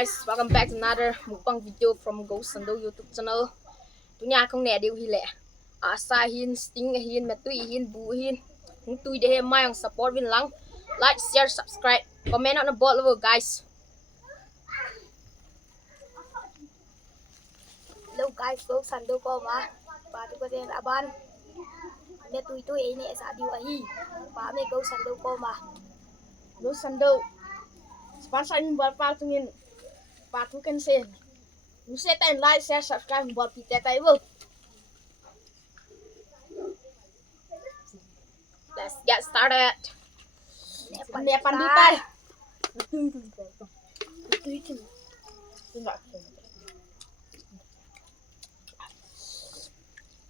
guys, welcome back to another mukbang video from Ghost Sando YouTube channel. ตุญาของแหน่เดียวฮีแหละซาหินสติงหินแม่ตุ้ยหินบูหินหุงตุ้ยเดให้มาอย่างสปอร์ตวินหลัง like share subscribe comment on the board level guys. Hello guys, Ghost Sando ko ma. Ba tu ko din aban. Meตุ้ยini sa diu ahi. Ba me Ghost Sando ko ma. Ghost Sando sponsor in buat patungin patukan sen. Mesti tak like share subscribe buat kita tak ibu. Let's get started. Ni pandutan.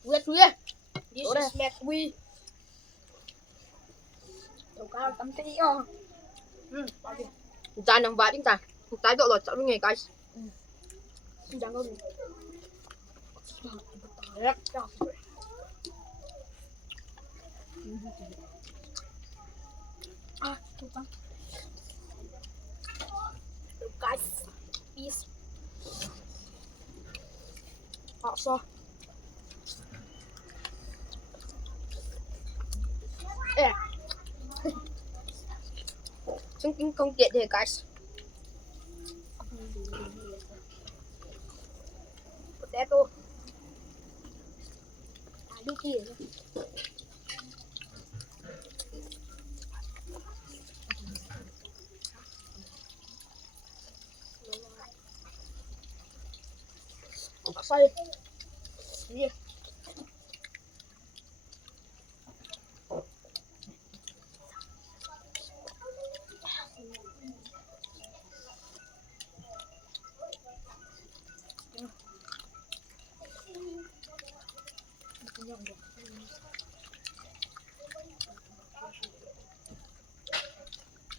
Wait. This is McWee. Tao cao tắm tí o. Dàn nằm vãi đi ta. Tái độ lọt chọn với nghề guys. Jangan kau. Rep. Tu bang. Guys, peace. So. Chúng kinh công kiện đây guys. Potato. Aduh kiri. Apa saya? Ini.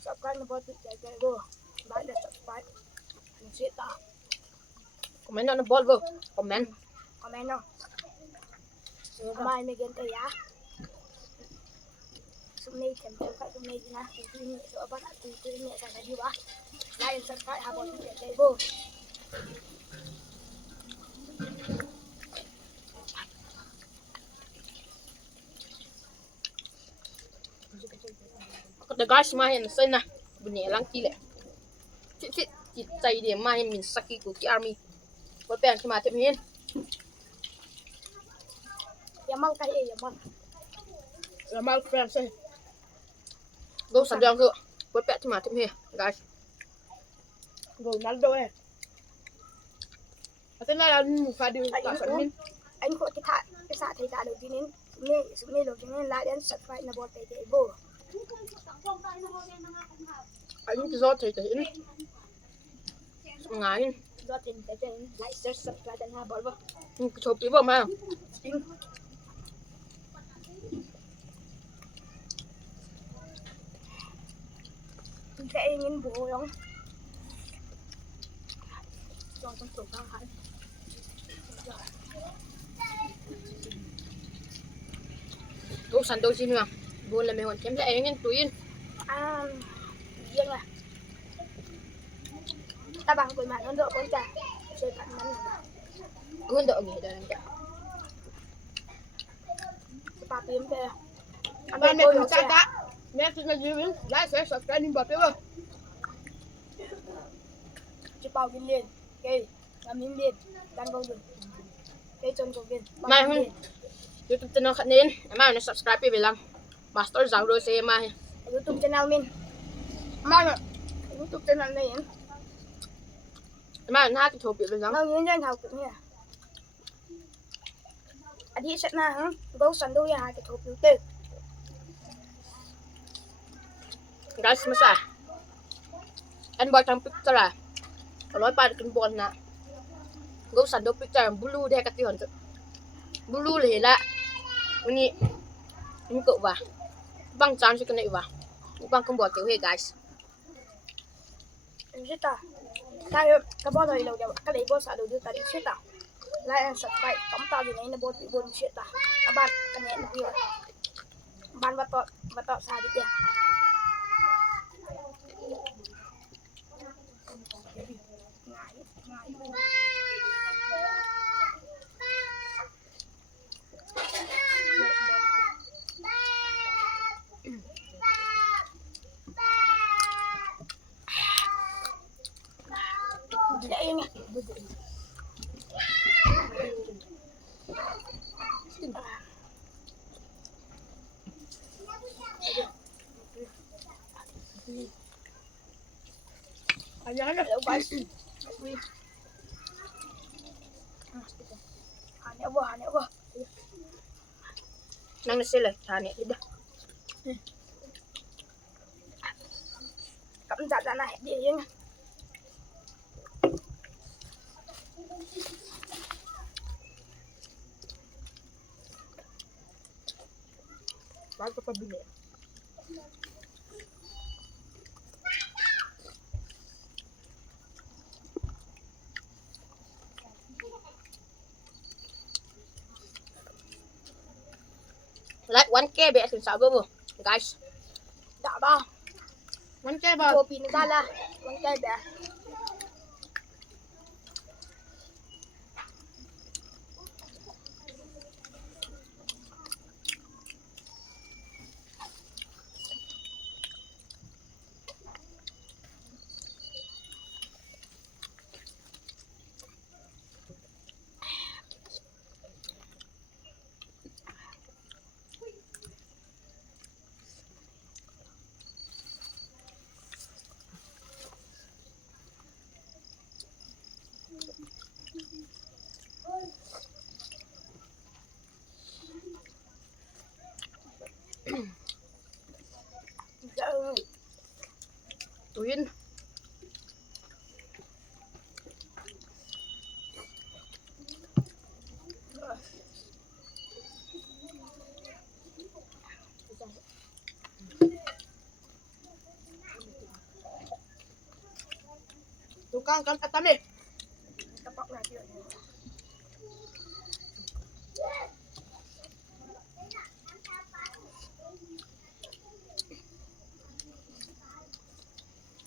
Subscribe na buat channel ko. Like dan subscribe. Share ta. Comment on the board vô. Comment. Comment no. Mai me gen ya. Sumni thêm cho các sumni na. Sumni ni so apa tak tu ni sana di bawah. Like dan subscribe ha buat channel ko. The guys mai hiện sinh nè, bên này lăng chi lệ, chỉ chạy để mai mình saki của cái army, với bèn khi mà thêm hiên, Yamal kai Yamal, là mal friend say, go sắm giang cơ, với bèn khi mà thêm hiên, guys, Ronaldo ấy, thế này là một pha điều tạo sản品, anh có cái xã thấy cả đầu tiên nên đầu tiên nên lại đến subscribe là bot để vô. anh do thấy cái ngái, Do tiền cái like share subscribe dan ha bot vô. chụp cái bơm ha, Cái ingin bố không? Cho trong tủ cao hẳn. go sắn đôi xin nào, buồn là mình còn chém lại những túi in, Riêng là ta bằng tuổi mạng hơn độ con trả chơi cặn nắn là hơn đỡ nghỉ đời cả, bà tím về anh mẹ mình cắt cả, mẹ xin là gì vậy, like share subscribe đi bật tiếp vào. chỉ bao viên liền cây làm miếng liền đang câu được cây trồng cầu viên Mai hơn YouTube channel khát nên em mai nó subscribe về làm master giáo rồi xem mai YouTube channel mình mai mà YouTube channel này em mai nó hát cái thổ biệt về làm nào những danh hào cũng như anh đi sẽ na hả Ghost Sando ya cái thổ biểu tượng guys masa anh boy thằng picture à nói ba cái bồn nè Ghost Sando picture blue đây cái tiền blue là ini cậu vào băng trắng cho cái này vào băng không bỏ tiểu hệ guys anh ta cái bao thời lâu giờ cái đấy bao giờ đầu tư ta đi chết ta like and subscribe tóm tao thì này là bao bị buồn chết ta các bạn cái này là gì vậy bạn bắt tọt xa đi kìa กินเองไงAyan, hello guys. Hanep ba? นั่งในเส้นเลยทานเนี่ยดิ Cắm chặt ra này, đi yên. ร้านก็เป็นเนี่ยและวันแก้เบะถึงสาวบ่ guys Đã bao. วันแก้บ่ Cô pin ra là con cây bẻ. Tuyên tukang kan atam ni Tapak na yun.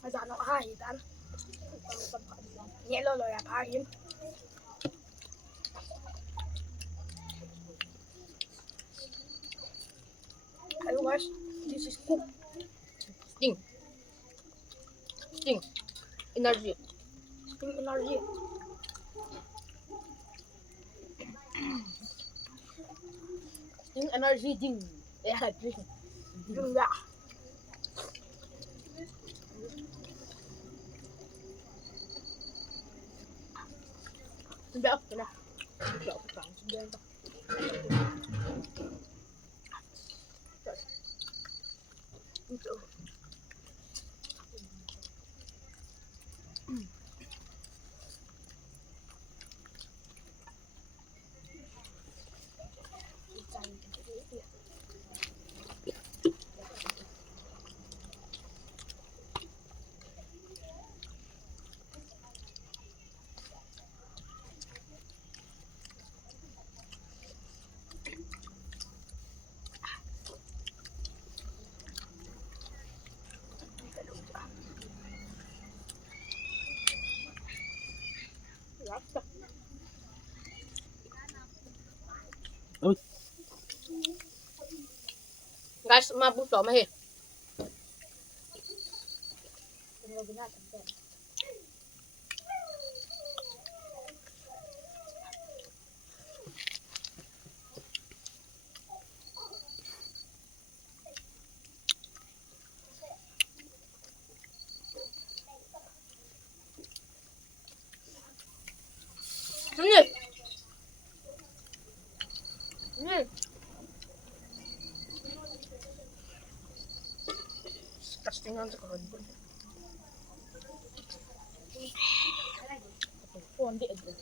Ayan ang kahitan. Nhẹ lolo ya kahin. Hello guys, this is cook. sting energy Steam energy. sting energy ding ya ding Enggak. Sudah apa dah? Sudah apa? Sudah apa? Itu. Guys, mabuk tau mah he. Ni. Kastingan sa karon. Phone di adre.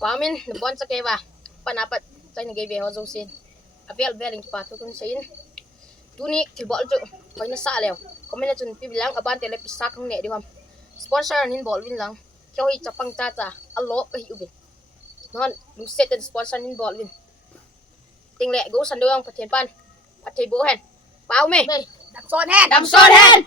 Pamin, nabon sa keva. Panapat sa nagay ho zosin. Avel veling pa to kun sayin. Tuni kibol jo. Pag nasa lew. Komen na tun pibilang aban tele pisakang ne diwam. Sponsor nin bol win lang. Kyo hi chapang tata allo kahi ubin. Non, lu set den sponsor nin bol win. Ting le go sandong patien pan. Patay bo hen. Pao me. ดำโซนแห้ง ดำโซนแฮน